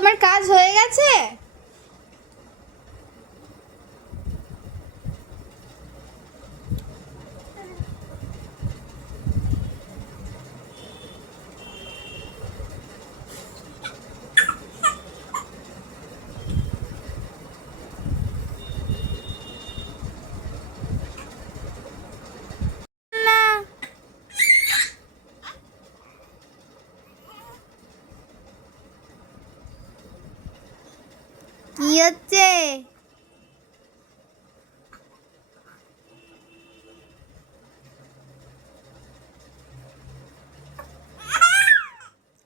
তোমার কাজ হয়ে গেছে? না। কি হচ্ছে?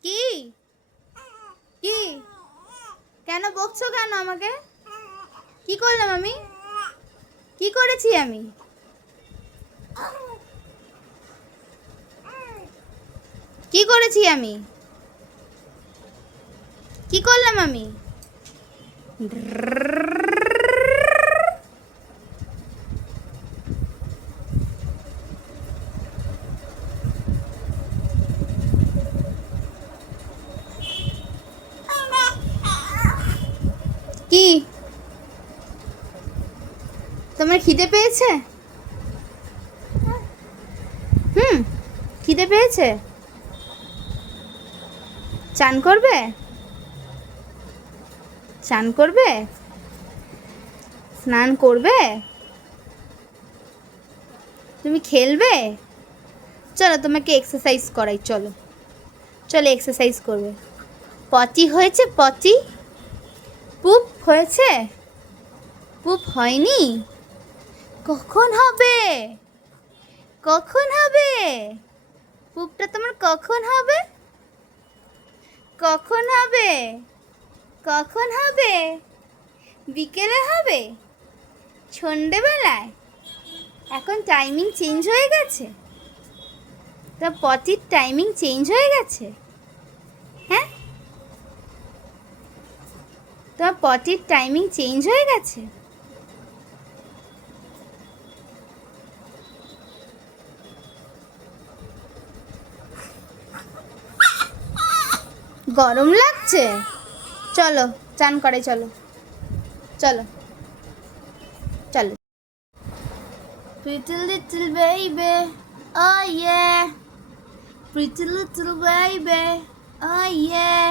কি কি কেন বকছো কেন আমাকে? কি করলাম আমি? কি করেছি আমি? কি করেছি আমি? কি করলাম আমি? কি? তোমার খিদে পেয়েছে? খিদে পেয়েছে? চান করবে? চান করবে? স্নান করবে? তুমি খেলবে? চলো তোমাকে এক্সারসাইজ করাই, চলো চলো এক্সারসাইজ করবে। পটি হয়েছে? পটি? পুপ হয়েছে? পুপ হয়নি? কখন হবে? কখন হবে? পুপটা তোমার কখন হবে? কখন হবে? কখন হবে? বিকেলে হবে? সন্ধেবেলায়? এখন টাইমিং চেঞ্জ হয়ে গেছে? তা পটির টাইমিং চেঞ্জ হয়ে গেছে? হ্যাঁ, তোমার পটির টাইমিং চেঞ্জ হয়ে গেছে? গরম লাগছে? চলো চান করে, চলো চলো চলো। Pretty little baby, oh yeah. Pretty little baby, oh yeah.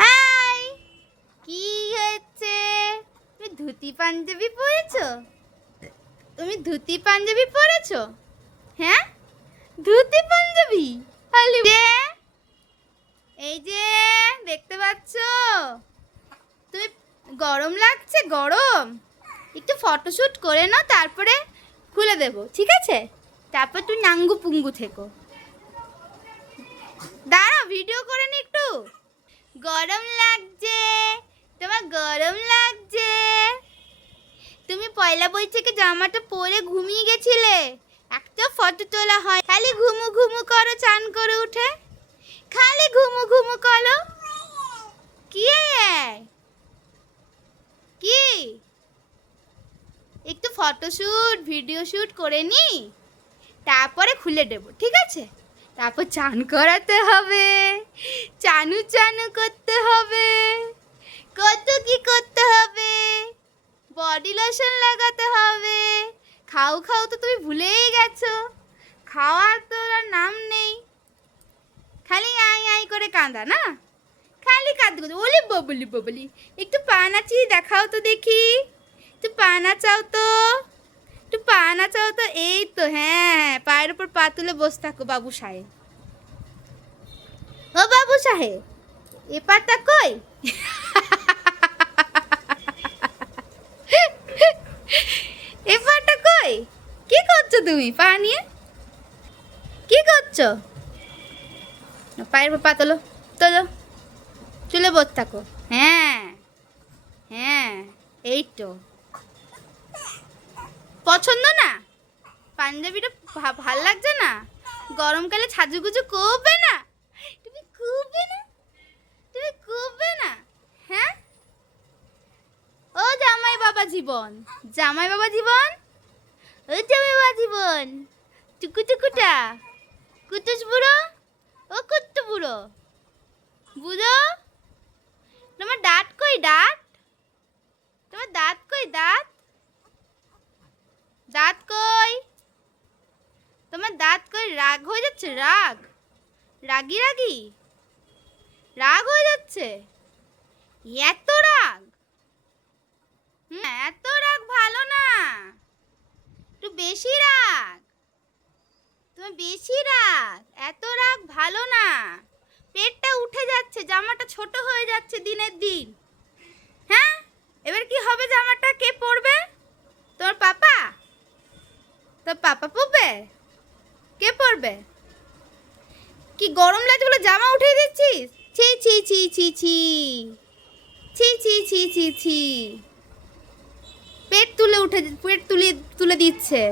Hi, কি হয়েছে? তুমি ধুতি পাঞ্জাবি পরেছো? তুমি ধুতি পাঞ্জাবি পরেছো? হ্যাঁ, ধুতি পাঞ্জাবি। আলি এই যে দেখতে পাচ্ছো? তুমি গরম লাগছে? গরম? একটু ফটোশ্যুট করে নাও, তারপরে খুলে দেবো, ঠিক আছে? তারপর তুমি নাঙ্গু পুঙ্গু থেকো। দাঁড়াও, ভিডিও করে নি একটু। গরম লাগছে? তোমার গরম লাগছে? তুমি পয়লা বৈশাখে জামাটা পরে ঘুমিয়ে গেছিলে, একটা ফটো তোলা হয়? খালি ঘুমু ঘুমু করো চান করে উঠে, খালি ঘুমু ঘুমু করো। কি কি একটু ফটোশ্যুট ভিডিও শ্যুট করে নি, তারপরে খুলে দেব, ঠিক আছে? তারপর চান করাতে হবে, চানু চানু করতে হবে, কত কি করতে হবে, বডি লোশন লাগাতে হবে। খাও খাও তো তুমি ভুলেই গেছো, খাওয়ার তো আর নাম নেই, খালি আই আই করে কাঁদা না, খালি কাঁদতে কাঁদতে ওলি ববলি ববলি। একটু পা নাচিয়ে দেখাও তো দেখি, একটু পা নাচাও তো, একটু পা নাচাও তো। এই তো, হ্যাঁ, পায়ের উপর পা তুলে বসে থাকো বাবু সাহেব। ও বাবু সাহেব, এ পাটা কই? এ পাটা কই? কি করছো তুমি পা নিয়ে? কি করছো? পায়ের উপর পা তোলো, তোলো, চুলে বসে থাকো। হ্যাঁ হ্যাঁ, এই তো। পছন্দ না? পাঞ্জাবিটা ভাল লাগছে না? গরমকালে সাজুগুজু করবে না? তুমি করবে না? তুমি করবে না? হ্যাঁ, ও জামাই বাবা জীবন, জামাই বাবা জীবন, ও জামাই বাবা জীবন, টুকু টুকুটা, কুতুস বুড়ো, ও কুত্তু বুড়ো, বুড়ো, তোমার দাঁত কই? দাঁত, তোমার দাঁত কই? দাঁত, দাঁত কই? তোমার দাঁত কই? রাগ হয়ে যাচ্ছে? রাগ, রাগি রাগি, রাগ হয়ে যাচ্ছে? এত রাগ? এত রাগ ভালো না, একটু বেশি রাগ, তুমি বেশি রাগ, এত রাগ ভালো না। পেটটা উঠে যাচ্ছে, জামাটা ছোট হয়ে যাচ্ছে দিনের দিন। হ্যাঁ, এবার কি হবে? জামাটা কে পরবে? তোমার পাপা? তোর পাপা পরবে? কে পরবে? কি গরম লাগছে বলে জামা উঠিয়ে দিচ্ছিস? ছি ছি ছি ছি ছি, ছি ছি ছি ছি ছি, পেট তুলে তুলে দিচ্ছে।